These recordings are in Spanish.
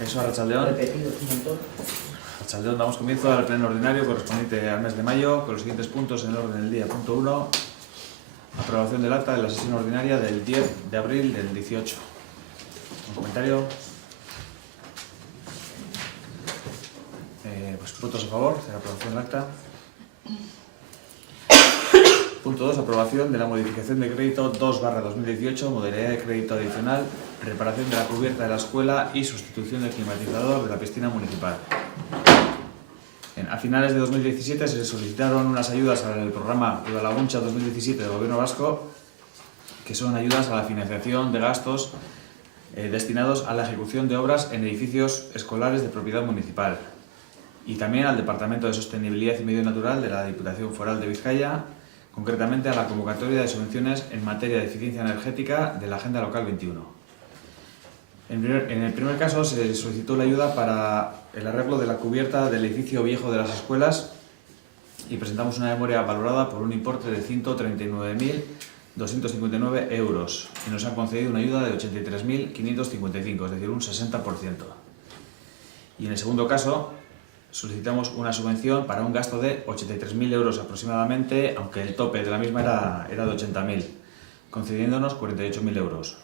Eso, Arratsaldeón. Repetido un montón. Arratsaldeón, damos comienzo al pleno ordinario correspondiente al mes de mayo con los siguientes puntos en el orden del día. Punto 1. Aprobación del acta de la sesión ordinaria del 10 de abril del 18. ¿Un comentario? Pues votos a favor de la aprobación del acta. Punto 2. Aprobación de la modificación de crédito 2/2018, modalidad de crédito adicional, reparación de la cubierta de la escuela y sustitución del climatizador de la piscina municipal. A finales de 2017 se solicitaron unas ayudas al programa Udalaguntza 2017 del Gobierno Vasco, que son ayudas a la financiación de gastos destinados a la ejecución de obras en edificios escolares de propiedad municipal, y también al Departamento de Sostenibilidad y Medio Natural de la Diputación Foral de Vizcaya, concretamente a la convocatoria de subvenciones en materia de eficiencia energética de la Agenda Local 21. En el primer caso se solicitó la ayuda para el arreglo de la cubierta del edificio viejo de las escuelas y presentamos una memoria valorada por un importe de 139.259 euros y nos han concedido una ayuda de 83.555, es decir, un 60%. Y en el segundo caso solicitamos una subvención para un gasto de 83.000 euros aproximadamente, aunque el tope de la misma era de 80.000, concediéndonos 48.000 euros.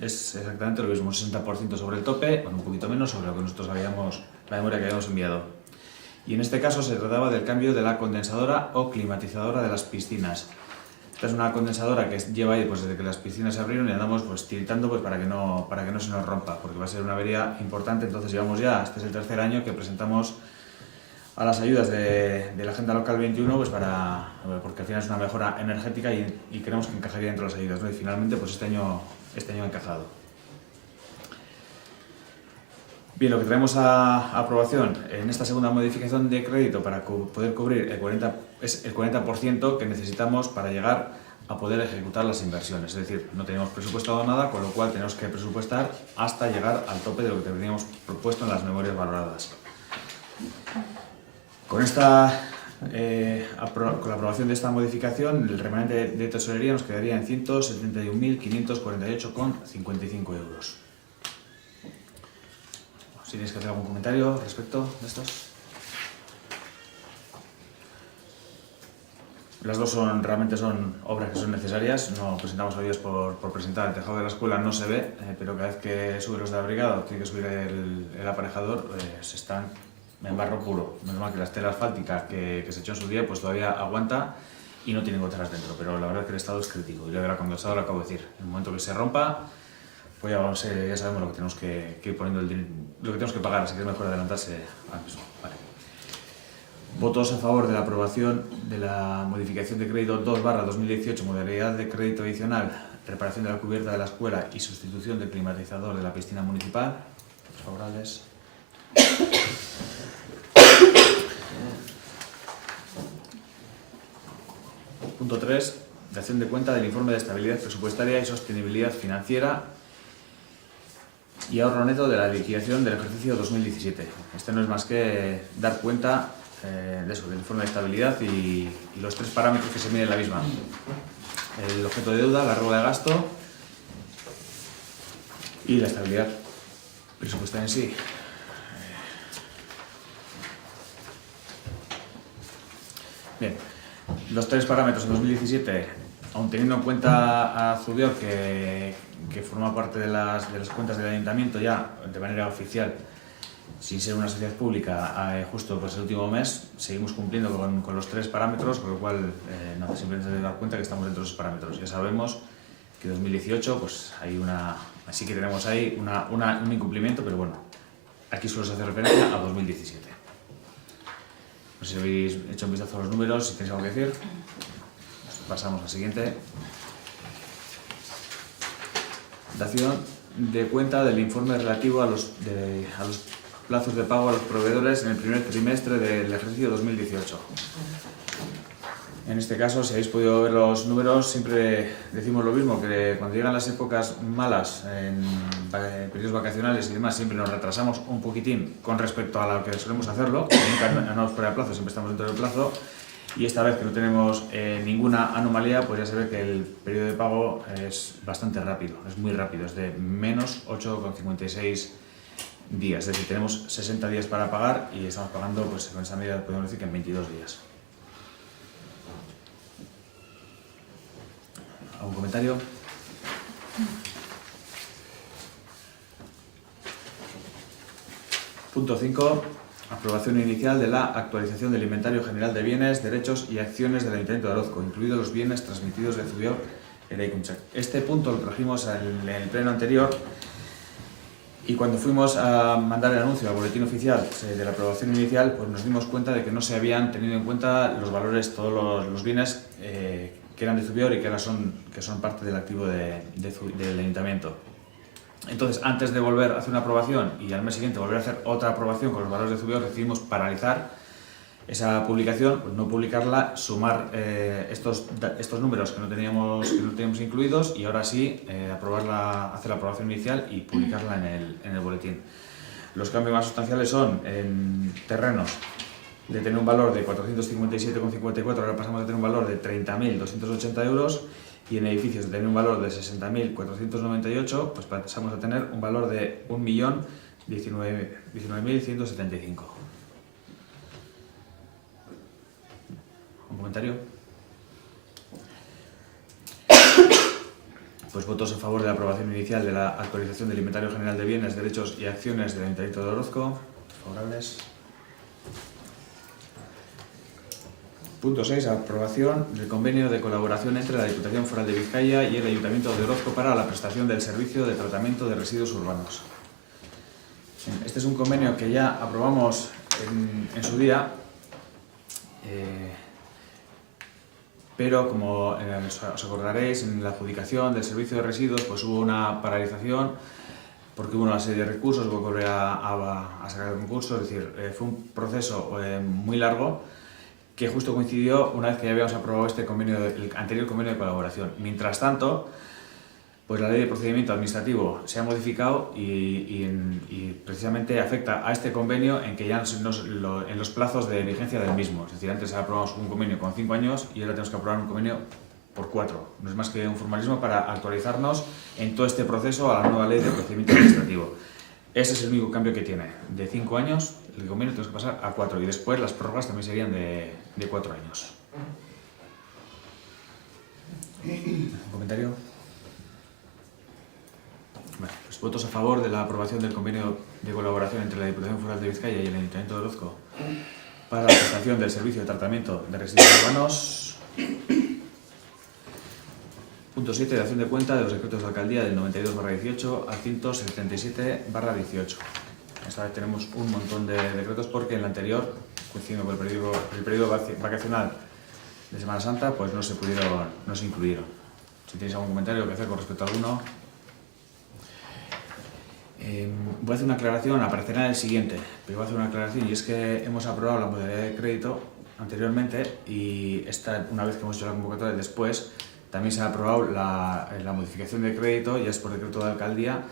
Es exactamente lo mismo, un 60% sobre el tope, bueno, un poquito menos sobre lo que nosotros habíamos, la memoria que habíamos enviado. Y en este caso se trataba del cambio de la condensadora o climatizadora de las piscinas. Esta es una condensadora que lleva ahí pues desde que las piscinas se abrieron y andamos pues tiritando pues para que no se nos rompa, porque va a ser una avería importante. Entonces llevamos ya, este es el tercer año que presentamos a las ayudas de la Agenda Local 21 pues porque al final es una mejora energética y creemos que encajaría dentro de las ayudas, ¿no? Y finalmente pues este año ha encajado. Bien, lo que traemos a aprobación en esta segunda modificación de crédito para poder cubrir es el 40% que necesitamos para llegar a poder ejecutar las inversiones. Es decir, no tenemos presupuestado nada, con lo cual tenemos que presupuestar hasta llegar al tope de lo que teníamos propuesto en las memorias valoradas. Con la aprobación de esta modificación, el remanente de tesorería nos quedaría en 171.548,55 euros. Si tienes que hacer algún comentario respecto de estos. Las dos realmente son obras que son necesarias. No presentamos ayudas por presentar. El tejado de la escuela no se ve, pero cada vez que sube los de la brigada o tiene que subir el aparejador, están en barro puro. Menos mal que la estela asfáltica que se echó en su día pues todavía aguanta y no tiene goteras dentro, pero la verdad es que el estado es crítico. Y lo de la condensadora lo acabo de decir. En el momento que se rompa, pues ya sabemos lo que tenemos que ir poniendo, lo que tenemos que pagar, así que es mejor adelantarse a eso. Vale. Votos a favor de la aprobación de la modificación de crédito 2/2018, modalidad de crédito adicional, reparación de la cubierta de la escuela y sustitución del climatizador de la piscina municipal. Votos favorables. Punto 3. Dación de cuenta del informe de estabilidad presupuestaria y sostenibilidad financiera y ahorro neto de la liquidación del ejercicio 2017. Este no es más que dar cuenta de eso, del informe de estabilidad y los tres parámetros que se miden en la misma. El objeto de deuda, la regla de gasto y la estabilidad presupuestaria en sí. Bien, los tres parámetros en 2017, aun teniendo en cuenta a Zubior que forma parte de las cuentas del ayuntamiento ya de manera oficial, sin ser una sociedad pública, justo pues el último mes, seguimos cumpliendo con los tres parámetros, con lo cual simplemente se dar cuenta que estamos dentro de esos parámetros. Ya sabemos que 2018 pues sí que tenemos ahí un incumplimiento, pero bueno, aquí solo se hace referencia a 2017. No sé si habéis hecho un vistazo a los números, si tenéis algo que decir. Pasamos al siguiente. Dación de cuenta del informe relativo a los plazos de pago a los proveedores en el primer trimestre del ejercicio 2018. En este caso, si habéis podido ver los números, siempre decimos lo mismo, que cuando llegan las épocas malas, en periodos vacacionales y demás, siempre nos retrasamos un poquitín con respecto a lo que solemos hacerlo. Nunca andamos fuera de plazo, siempre estamos dentro del plazo. Y esta vez que no tenemos ninguna anomalía, pues ya se ve que el periodo de pago es bastante rápido, es muy rápido, es de menos 8,56 días. Es decir, tenemos 60 días para pagar y estamos pagando, pues con esa medida podemos decir que en 22 días. ¿Algún comentario? Punto 5. Aprobación inicial de la actualización del Inventario General de Bienes, Derechos y Acciones del Ayuntamiento de Orozco, incluidos los bienes transmitidos de Zubior Eraikuntzak. Este punto lo trajimos en el pleno anterior y cuando fuimos a mandar el anuncio al boletín oficial de la aprobación inicial, pues nos dimos cuenta de que no se habían tenido en cuenta los valores, todos los bienes que eran de Zubior y que ahora son parte del activo del Ayuntamiento. Entonces, antes de volver a hacer una aprobación y al mes siguiente volver a hacer otra aprobación con los valores de Zubior, decidimos paralizar esa publicación, pues no publicarla, sumar estos números que no teníamos incluidos y ahora sí hacer la aprobación inicial y publicarla en el boletín. Los cambios más sustanciales son en terrenos, de tener un valor de 457,54, ahora pasamos a tener un valor de 30.280 euros. Y en edificios de tener un valor de 60.498, pues pasamos a tener un valor de 1.019.175. ¿Un comentario? Pues votos a favor de la aprobación inicial de la actualización del Inventario General de Bienes, Derechos y Acciones del Ayuntamiento de Orozco. Favorables. Punto 6. Aprobación del convenio de colaboración entre la Diputación Foral de Vizcaya y el Ayuntamiento de Orozco para la prestación del servicio de tratamiento de residuos urbanos. Este es un convenio que ya aprobamos en su día, pero como os acordaréis, en la adjudicación del servicio de residuos pues hubo una paralización porque hubo una serie de recursos, hubo que volver a sacar el concurso, es decir, fue un proceso muy largo que justo coincidió una vez que ya habíamos aprobado el anterior convenio de colaboración. Mientras tanto, pues la ley de procedimiento administrativo se ha modificado y precisamente afecta a este convenio en que ya en los plazos de vigencia del mismo. Es decir, antes aprobamos un convenio con 5 años y ahora tenemos que aprobar un convenio por 4. No es más que un formalismo para actualizarnos en todo este proceso a la nueva ley de procedimiento administrativo. Ese es el único cambio que tiene. De 5 años, el convenio tenemos que pasar a 4 y después las prórrogas también serían de 4 años. ¿Un comentario? Bueno, pues votos a favor de la aprobación del convenio de colaboración entre la Diputación Foral de Vizcaya y el Ayuntamiento de Orozco para la prestación del servicio de tratamiento de residuos urbanos. Punto 7. Dación de cuenta de los decretos de alcaldía del 92/18 al 177/18. Esta vez tenemos un montón de decretos porque en el anterior, coincidiendo con el periodo vacacional de Semana Santa, pues no se incluyeron. Si tenéis algún comentario que hacer con respecto a alguno. Voy a hacer una aclaración, aparecerá en el siguiente, pero voy a hacer una aclaración y es que hemos aprobado la modalidad de crédito anteriormente y una vez que hemos hecho la convocatoria después, también se ha aprobado la modificación de crédito, ya es por decreto de alcaldía,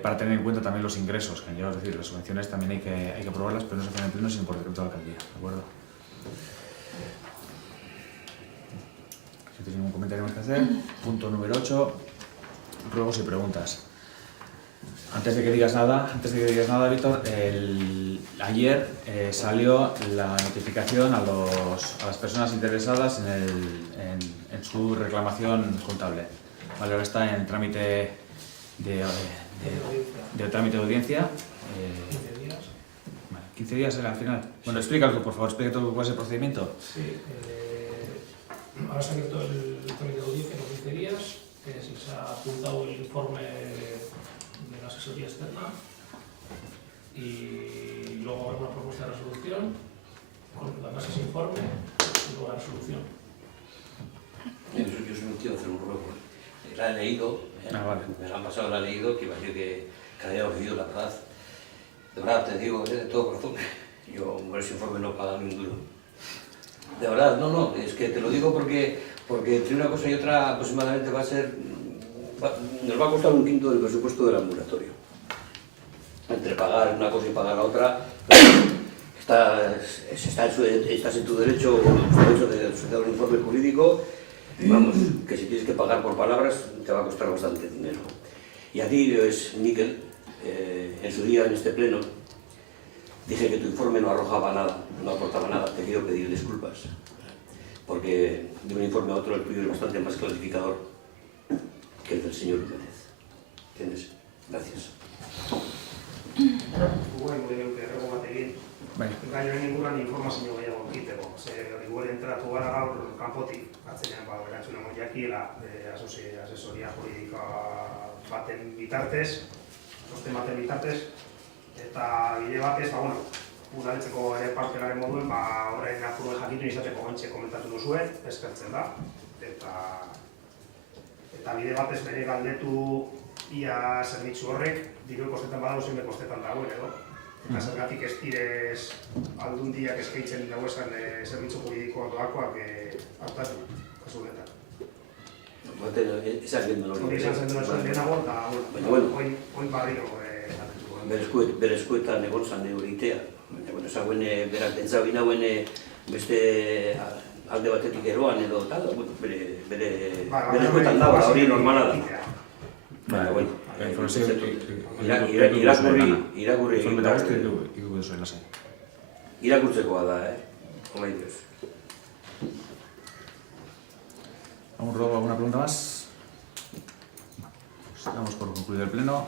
para tener en cuenta también los ingresos, que es decir, las subvenciones también hay que aprobarlas, pero no se hacen en pleno sino por decreto de alcaldía, ¿de acuerdo? Si tenéis ningún comentario más que hacer. Punto número 8, ruegos y preguntas. Antes de que digas nada, Víctor, ayer salió la notificación a las personas interesadas en su reclamación contable. Vale, ahora está en trámite de audiencia. 15 días. Vale, 15 días al final. Bueno, explícalo, por favor, explica todo cuál es el procedimiento. Sí, ahora se ha abierto el trámite de audiencia con 15 días, se les ha apuntado el informe de la asesoría externa y luego habrá una propuesta de resolución con además ese informe y luego la resolución. Yo solo quiero hacer un ruego. La he leído, vale. Me la han pasado, la he leído, que iba a decir que haya recibido la verdad. De verdad, te digo, de todo corazón, yo por ese informe no pago ni un duro. De verdad, no, es que te lo digo porque entre una cosa y otra aproximadamente nos va a costar un quinto del presupuesto del ambulatorio. Entre pagar una cosa y pagar la otra, estás en tu derecho de solicitar un informe jurídico. Vamos, que si tienes que pagar por palabras te va a costar bastante dinero. Y a ti es níquel, es su día en este pleno dije que tu informe no arrojaba nada, no aportaba nada. Te quiero pedir disculpas, porque de un informe a otro el tuyo es bastante más clarificador que el del señor López. ¿Entiendes? Gracias. Bueno, errego bat egin, Bai. gai honen inguruan informazio gehiago egiteko. Igual entratu gara gaur kanpotik, atzenean erantzun egon jakiela asesoria juridikoa baten bitartez, txosten baten bitartez, eta bide batez, udaletxeko ere parte garen moduen, horrein apuruen jakitu izateko gontxe komentatu duzue, eskertzen da, eta bide batez bere galdetu ia zerbitzu horrek, diru kostetan badago zenbe kostetan dagoen edo. Eta zergatik ez direz aldundiak eskaitzen dagoesan zerbitzu juridikoa doakoak hartatu, kasu honetan. Esan gendun hori. Hori izan zen duen zuen lehenago, eta oin barriro galdetuko. Bere eskuetan egon zan euritea. Baina, esagoen berak pentsau inauen beste alde batetik eroan edo tal, bere eskuetan dago, hori normala da. Baina, bueno, irakurri irakurtzekoa da, Omai Dios. ¿Alguna pregunta más? Damos por concluido el pleno.